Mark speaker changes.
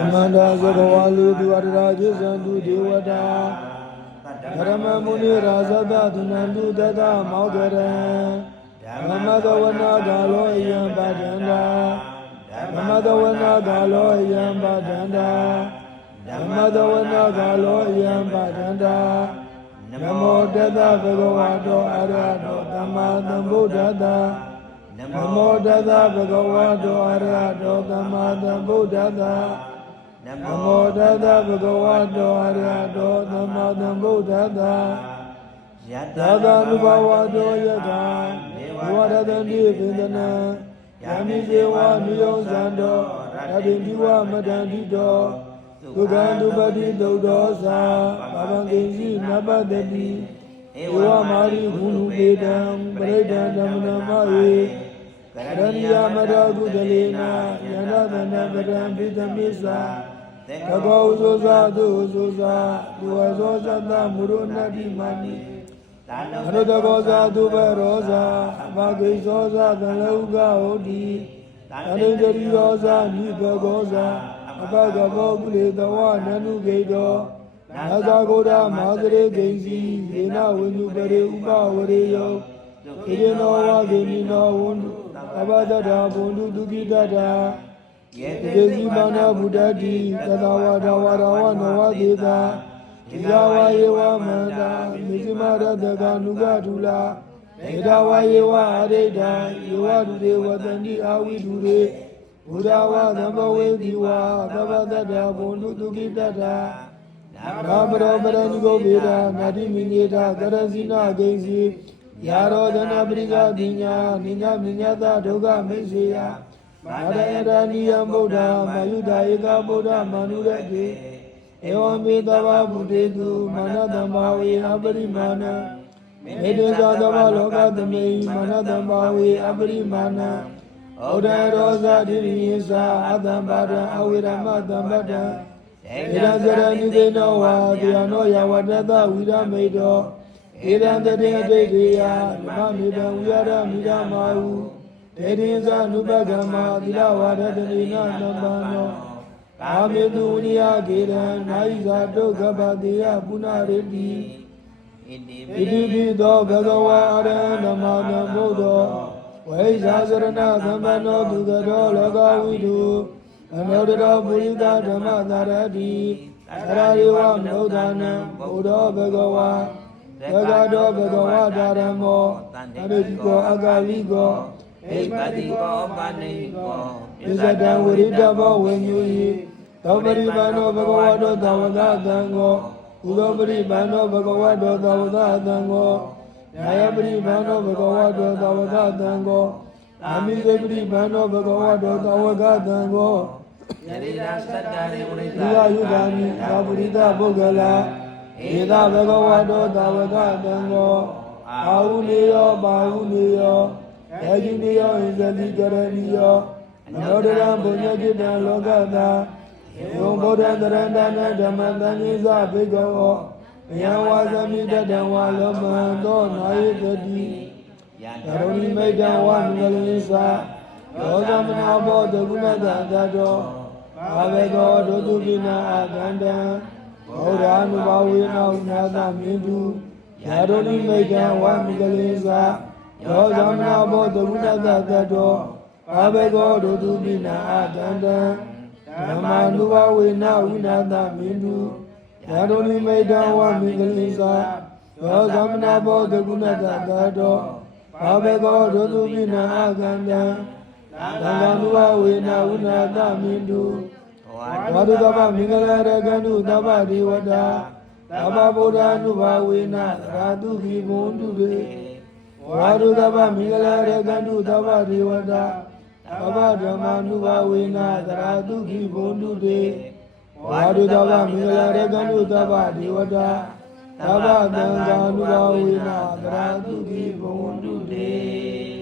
Speaker 1: သမန္တာသဘဝလူသူအတရာจิตံသူဒေဝတာဓမ္မမုနိရာဇတသုနန္တုတတမောဂရံဓမ္မသဝနာကာလောယံပါဒန္တာဓမ္မသဝနာကာလောယံပါဒန္တာဓမ္မသဝနာကာလောယံပါဒန္တာနမောတတဘဂဝတောအရဟတောသမ္မာသမ္ဗုဒ္ဓတ္တနမောတသဗုဒ္ဓဝါတောအရဟတောသမ္မာသမ္ဗုဒ္ဓတ္တ နမောတသဗုဒ္ဓဝါတောအရဟတောသမ္မာသမ္ဗုဒ္ဓတ္တ
Speaker 2: ယတ
Speaker 1: သာသနုဘဝတောယထာဘဝရတတိပင်ဒနံယမိဇေဝနုယောဇံတောရတိတိဝမတန္တိတောဒုက္ခဒုပတိသုတ်တော်သာဘာဝံကိဉ္စီနပတတိဧဝမာရိဘုလူပေတံပရိဒံဓမ္မနမယေကရဏီယမရကုတလေနာယန္တသနပရံပိသမိစ္ဆာ သဘောဥဇောဇာသူဥဇောဇာသူဝဇောဇတမုရုဏတိမဏိ
Speaker 2: သာနု
Speaker 1: အနုတကောဇာသူဘရောဇာဘာဂိဇောဇာသလောကဟောတိအနိတရိယောဇာနိဘဂောဇာအပကဘောကုလေတဝနနုဂိတောနာဇာဂောဒမာသရေဂိဉ္စီယေနဝိညုပရေဥပဝရေယောဣရေနောဝဂိမိနောဝန္တုအဘဒတာဘုန္တုဒုက္ခိတတာ
Speaker 2: ယေ
Speaker 1: တေဇိမာနဗုဒ္ဓတိသတဝါဒဝါရဝနဝသေတာဒီယဝါယေဝမန္တာမိဇမရတကနုကထူလာမေတဝါယေဝအရိဒံယေဝဒုရေဝတန္တိအာဝိဒုရေဘုရားဝသံဘဝေဒီဝါသဗ္ဗတတ္တဘုံတုတုကိတ္တနာမရောပရဏိကိုဗေဒာနာတိမိညေတာကရစီနာဂိဉ္စီယာရောဒနာပရိကတိညာနိညာမြညတဒုက္ခမိတ်စေယ မာရယရဏီယဗုဒ္ဓမယုဒဧကဗုဒ္ဓမနုရတိဧဝံမေတဝဗုတေတုမနတံဘာဝေအပရိမာဏမေတ္တာသဘာလောကသမိမနတံဘာဝေအပရိမာဏဩဒရောဇာတိရိယသာအတံပါဒံအဝိရမတံပတံဧရံဇရဏိသေနောဝါတေယနောယဝတ္တသဝိရမေတောဧရံတတေအတိတ်ေယဓမ္မမေတံဝိရဒမိဒမာဟု တေရိဇာနုပကမသီလဝါဒတတိနာနမနောကာမေတုဝိနိယကေရံနာယိဇာတုကပတိယပုဏ္ဏရေတိ
Speaker 2: ဣတိ
Speaker 1: ဣတိပိသောဘဂဝါအရဟံဓမ္မနံဘုဒ္ဓောဝိဇာစရဏသမ္ပန္နောသူကတော်လောကဝိတုအနုတ္တရောပုရိသဓမ္မသာရတိသရယေဝမနုဿာနံဘုဒ္ဓောဘဂဝါဘဂတော်ဘဂဝါဒါရမောအရိတိကောအဂါလိကော
Speaker 2: ဣပတိကောပနိကော
Speaker 1: ဣဇတံဝရိတဘောဝိညူယိသောပရိပန္နောဘဂဝတောသဝတသံဃောကုသောပရိပန္နောဘဂဝတောသဝတသံဃောနာယပရိပန္နောဘဂဝတောသဝတသံဃောအာမိသေပရိပန္နောဘဂဝတောသဝကသံဃော
Speaker 2: ယရိရာသတ္တရေဝိ
Speaker 1: ဒီယယုဂာမိသာပရိသပုဂ္ဂလာဧသဘဂဝတောသဝကသံဃောအာဟုနေယောပါဟုနေယော အယုနိယောဣဇတိကရဏီယောအနောဒရံဘုညကိတံလောကသာယုံဗုဒ္ဓံတရဏ္ဍနဓမ္မတန်နိသဘိကဝောယံဝါသမိတတံဝါလောမံသောနာယတတိ
Speaker 2: ယ
Speaker 1: ရုဏိမိတံဝါမင်္ဂလိသာလောသမနာဘောဒဂုဏတံသတောဘာဝေကောဒုတုပိနာအခန္တံဗုဒ္ဓ ानु ဘာဝေနောညာသမိတုယရုဏိမိတံဝါမင်္ဂလိသာ ရောသမနာဘောတကုဏတံတတောဘာဝေကောဒုတုပိနာအာကန္တံဓမ္မာနုဘဝေနဝိနာသမင်တုယာရုဏိမိတ်တံဝမင်္ဂလိသာယောသမနာဘောတကုဏတတတောဘာဘေကောဒုတုပိနာအကံတံသံဃာနုဘဝေနဝိနာသမင်တု
Speaker 2: ဝါ
Speaker 1: ဝါဒုတပမင်္ဂလာရကန္တုသဗ္ဗဒေဝတာသဗ္ဗဗုဒ္ဓ ानु ဘဝေနရာတုခိဘုံတုရေ ဝါဒုတပမင်္ဂလာရကန္တုသဗ္ဗဒေဝတာသဗ္ဗဓမ္မာနုဘဝေနသရာတုခိဘုံတုရေဝါဒုတပမင်္ဂလာရကန္တုသဗ္ဗဒေဝတာသဗ္ဗသံဃာနုဘဝေနသရာတုခိဘုံတုရေ